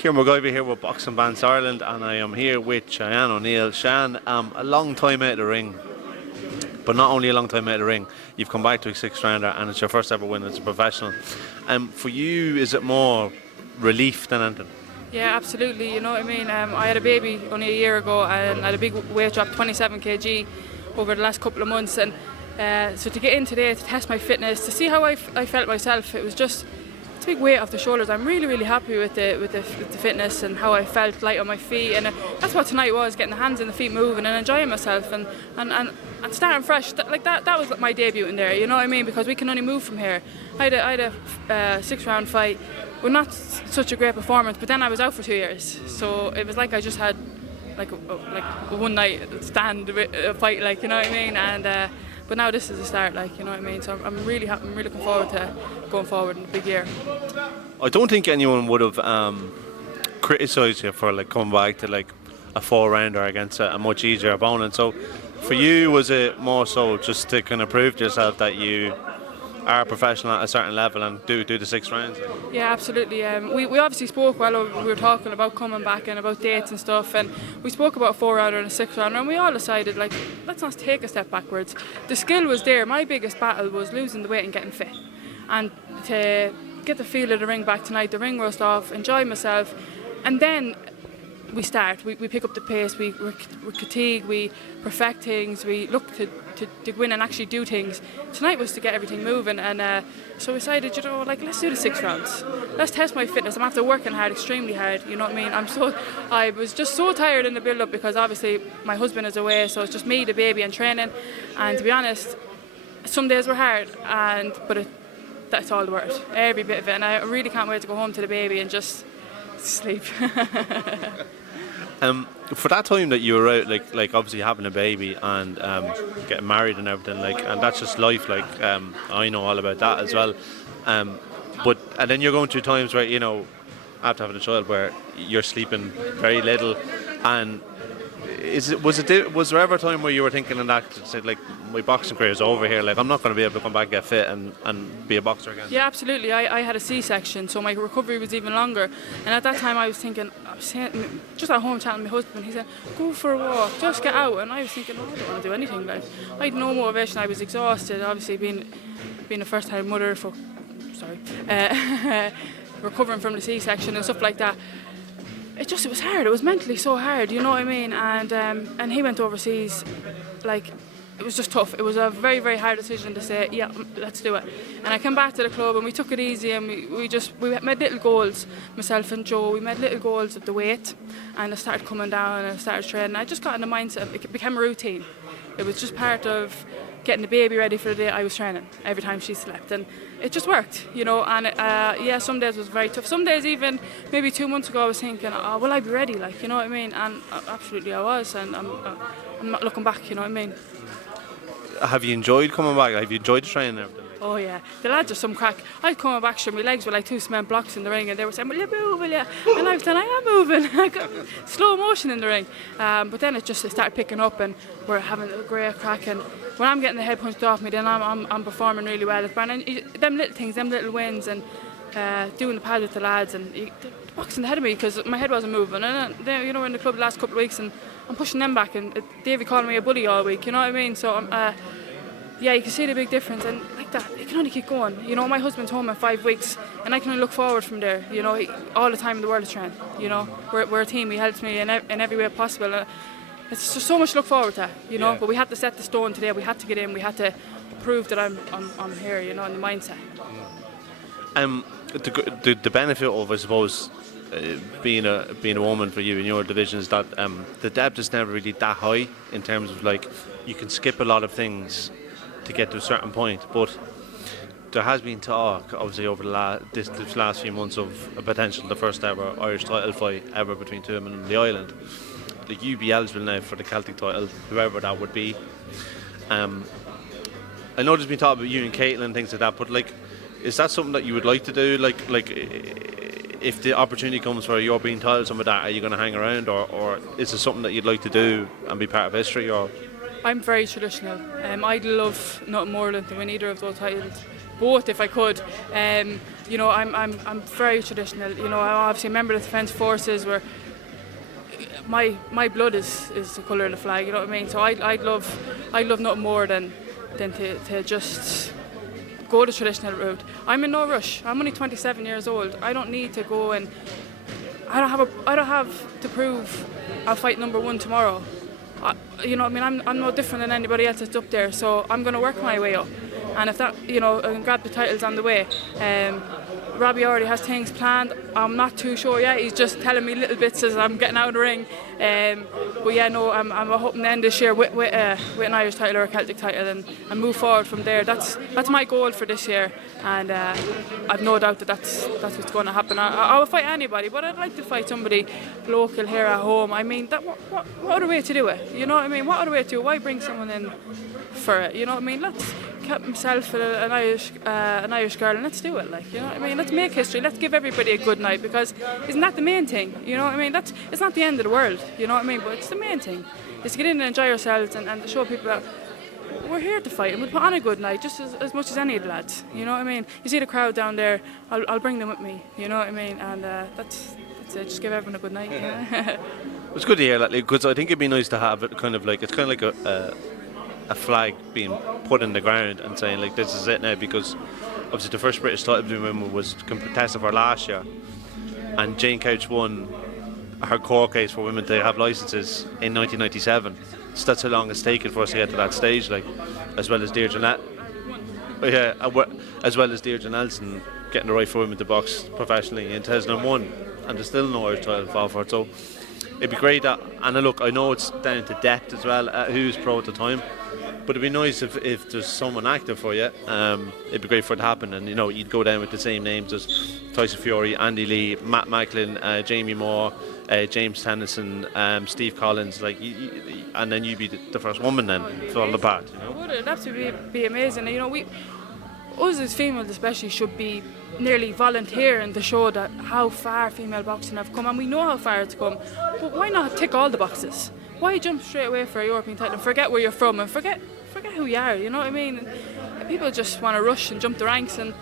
Kieran McGivey here with Boxing Bants Ireland, and I am here with Cheyanne Oneill. Cheyanne, a long time out of the ring, but not only a long time out of the ring, you've come back to a sixth rounder and it's your first ever win as a professional. For you, is it more relief than anything? Yeah, absolutely. You know what I mean? I had a baby only a year ago and I had a big weight drop, 27 kg over the last couple of months. And so to get in today, to test my fitness, to see how I felt myself, it was just it's a big weight off the shoulders. I'm really, really happy with the fitness and how I felt light on my feet. And that's what tonight was, getting the hands and the feet moving and enjoying myself and starting fresh. That was my debut in there, you know what I mean? Because we can only move from here. I had a 6-round fight. Well, not such a great performance, but then I was out for 2 years. So it was like I just had like a one night stand fight, like, you know what I mean? And but now this is the start, like, you know what I mean? So I'm really happy, I'm really looking forward to going forward in a big year. I don't think anyone would have criticised you for like coming back to like a 4-rounder against a much easier opponent. So for you, was it more so just to kind of prove to yourself that you are a professional at a certain level and do the 6 rounds? Yeah, absolutely. We obviously spoke while we were talking about coming back and about dates and stuff, and we spoke about a 4-rounder and a 6-rounder, and we all decided, like, let's not take a step backwards. The skill was there. My biggest battle was losing the weight and getting fit, and to get the feel of the ring back tonight, the ring rust off, enjoy myself, and then we start. We pick up the pace. We critique. We perfect things. We look to win and actually do things. Tonight was to get everything moving, and so we decided, you know, like, let's do the 6 rounds. Let's test my fitness. I'm after working hard, extremely hard. You know what I mean? I was just so tired in the build-up because obviously my husband is away, so it's just me, the baby, and training. And to be honest, some days were hard, but that's all worth it. Every bit of it. And I really can't wait to go home to the baby and just sleep. For that time that you were out, like obviously having a baby and getting married and everything, like, and that's just life. Like, I know all about that as well. And then you're going through times where, you know, after having a child, where you're sleeping very little. And was there ever a time where you were thinking in that, like, my boxing career is over here, like, I'm not going to be able to come back and get fit and be a boxer again? Yeah, absolutely. I had a C-section, so my recovery was even longer. And at that time I was thinking, just at home chatting with my husband, he said, go for a walk, just get out. And I was thinking, I don't want to do anything. Like, I had no motivation, I was exhausted, obviously being a first-time mother, recovering from the C-section and stuff like that. It was hard. It was mentally so hard, you know what I mean? And he went overseas. Like, it was just tough. It was a very, very hard decision to say, yeah, let's do it. And I came back to the club and we took it easy, and we made little goals, myself and Joe. We made little goals of the weight, and I started coming down and I started training. I just got in the mindset. It became a routine. It was just part of getting the baby ready for the day I was training every time she slept, and it just worked, you know. And yeah, some days was very tough. Some days, even maybe 2 months ago, I was thinking, oh, will I be ready? Like, you know what I mean? And absolutely I was, and I'm not looking back, you know what I mean? Have you enjoyed coming back? Have you enjoyed the training and everything? Oh yeah, the lads are some crack. I coming back, sure, my legs were like 2 cement blocks in the ring, and they were saying, will you move, will you? And I was saying, I am moving. I got slow motion in the ring. But then it started picking up, and we're having a great crack. And when I'm getting the head punched off me, then I'm performing really well. And them little things, them little wins, and doing the pad with the lads, and boxing ahead of me because my head wasn't moving. And then, you know, we're in the club the last couple of weeks, and I'm pushing them back, and Davey calling me a bully all week, you know what I mean? So yeah, you can see the big difference, and like that, it can only keep going. You know, my husband's home in 5 weeks, and I can only look forward from there. You know, all the time in the world is training. You know, we're a team. He helps me in every way possible. It's just so much to look forward to. You know, yeah. But we had to set the stone today. We had to get in. We had to prove that I'm here. You know, in the mindset. The benefit of, I suppose, being a woman for you in your division is that the depth is never really that high in terms of, like, you can skip a lot of things to get to a certain point, but there has been talk, obviously, over this last few months of a potential, the first ever Irish title fight ever between two women in the island. Like, you'd be eligible now for the Celtic title, whoever that would be. I know there's been talk about you and Caitlin and things like that, but, like, is that something that you would like to do? Like if the opportunity comes where you're being titled some of that, are you going to hang around, or is it something that you'd like to do and be part of history? Or I'm very traditional. I'd love nothing more than to win either of those titles. both if I could. You know, I'm very traditional. You know, I'm obviously a member of the Defence Forces, where my blood is the colour of the flag. You know what I mean? So I'd love nothing more than to just go the traditional route. I'm in no rush. I'm only 27 years old. I don't need to go, and I don't have to prove I'll fight number one tomorrow. You know what I mean? I'm no different than anybody else that's up there, so I'm going to work my way up. And if that, you know, I can grab the titles on the way. Robbie already has things planned. I'm not too sure yet. He's just telling me little bits as I'm getting out of the ring. But yeah, no, I'm hoping to end this year with an Irish title or a Celtic title, and move forward from there. That's my goal for this year, and I've no doubt that's what's going to happen. I will fight anybody, but I'd like to fight somebody local here at home. I mean, what other way to do it? You know what I mean? What other way to do it? Why bring someone in for it? You know what I mean? Let's keep myself an Irish girl, and let's do it. Like, you know what I mean? Let's make history. Let's give everybody a good night, because isn't that the main thing? You know what I mean? It's not the end of the world. You know what I mean? But it's the main thing. Is to get in and enjoy ourselves, and to show people that we're here to fight, and we'll put on a good night just as much as any of the lads. You know what I mean? You see the crowd down there, I'll bring them with me. You know what I mean? And that's it. Just give everyone a good night. Yeah. It's good to hear that, because I think it'd be nice to have it kind of like a flag being put in the ground and saying like, this is it now, because obviously the first British title between women was contested for last year, and Jane Couch won her court case for women to have licences in 1997. So that's how long it's taken for us to get to that stage, like, as well as Deirdre Nelson getting the right for women to box professionally in 2001, and there's still no Irish title fall for it. So it'd be great that, and look, I know it's down to depth as well, who's pro at the time, but it'd be nice if there's someone active for you. It'd be great for it to happen, and you know, you'd go down with the same names as Tyson Fury, Andy Lee, Matt Macklin, Jamie Moore, James Tennyson, Steve Collins, like, and then you'd be the first woman then to all the part. You know? Would it? That'd be amazing. You know, us as females especially should be nearly volunteering to show that how far female boxing have come, and we know how far it's come. But why not tick all the boxes? Why jump straight away for a European title and forget where you're from and forget who you are? You know what I mean? People just want to rush and jump the ranks, and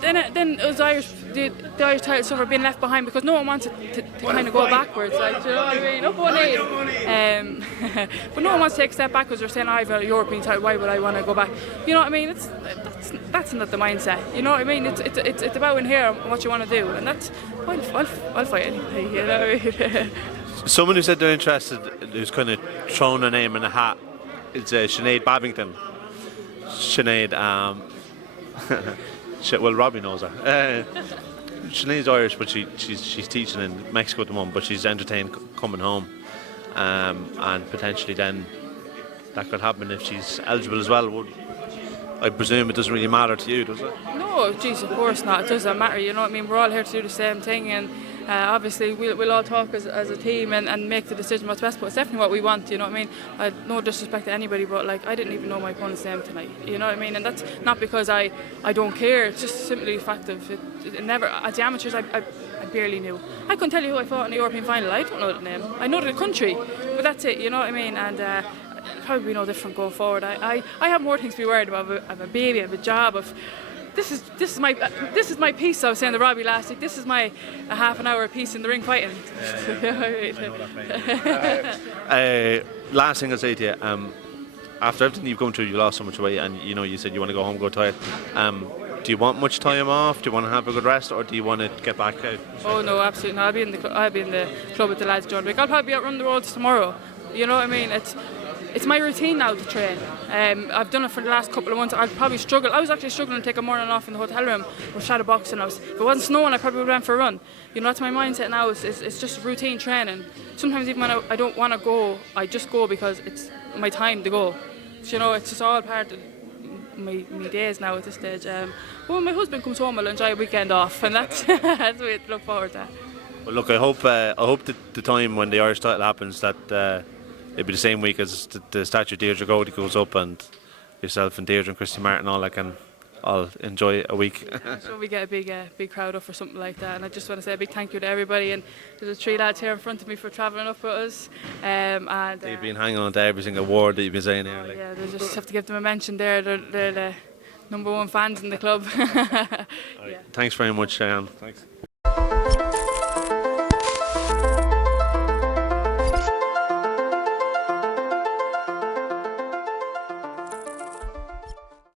then us the Irish title suffer being left behind because no one wants it to kind of go backwards. Like, you know what I mean? Up Oneill. But no one wants to take a step backwards. They're saying, I have a European title, why would I want to go back? You know what I mean? That's not the mindset. You know what I mean? It's about in here and what you want to do, and that's I'll fight anybody. You know what I mean? Someone who said they're interested, who's kind of thrown a name in a hat, it's Sinead Babington. Sinead, well, Robbie knows her. Sinead's Irish, but she's teaching in Mexico at the moment, but she's entertained coming home, and potentially then that could happen if she's eligible as well. I presume it doesn't really matter to you, does it? No, geez, of course not. It doesn't matter. You know what I mean? We're all here to do the same thing, and obviously we'll all talk as a team and make the decision what's best. But it's definitely what we want. You know what I mean? No disrespect to anybody, but like, I didn't even know my opponent's name tonight. You know what I mean? And that's not because I don't care. It's just simply the fact of it never. At the amateurs, I barely knew. I couldn't tell you who I fought in the European final. I don't know the name. I know the country, but that's it. You know what I mean? And it'll probably be no different going forward. I have more things to be worried about. I have a baby, I have a job. This is my piece. I was saying to Robbie last week. This is my a half an hour piece in the ring fighting. Last thing I'll say to you, after everything you've gone through, you lost so much weight, and you know, you said you want to go home, go tired. Do you want much time off? Do you want to have a good rest, or do you want to get back out? Oh no, absolutely not. I'll be in the club with the lads during the week. I'll probably be out running the roads tomorrow. You know what I mean? It's my routine now to train. I've done it for the last couple of months. I'd probably struggle. I was actually struggling to take a morning off in the hotel room with shadow boxing. If it wasn't snowing, I probably would have went for a run. You know, that's my mindset now. It's just routine training. Sometimes even when I don't want to go, I just go because it's my time to go. So, you know, it's just all part of my days now at this stage. But when my husband comes home, I'll enjoy a weekend off, and that's that's what I look forward to. Well, look, I hope that the time when the Irish title happens, that it'll be the same week as the statue of Deirdre Cody goes up, and yourself and Deirdre and Christy Martin all that can all enjoy a week. So we get a big crowd up for something like that, and I just want to say a big thank you to everybody. And there's 3 lads here in front of me for travelling up with us. And they've been hanging on to every single word that you've been saying here. Yeah, they just have to give them a mention there. They're #1 fans in the club. Thanks very much, Cheyanne. Thanks.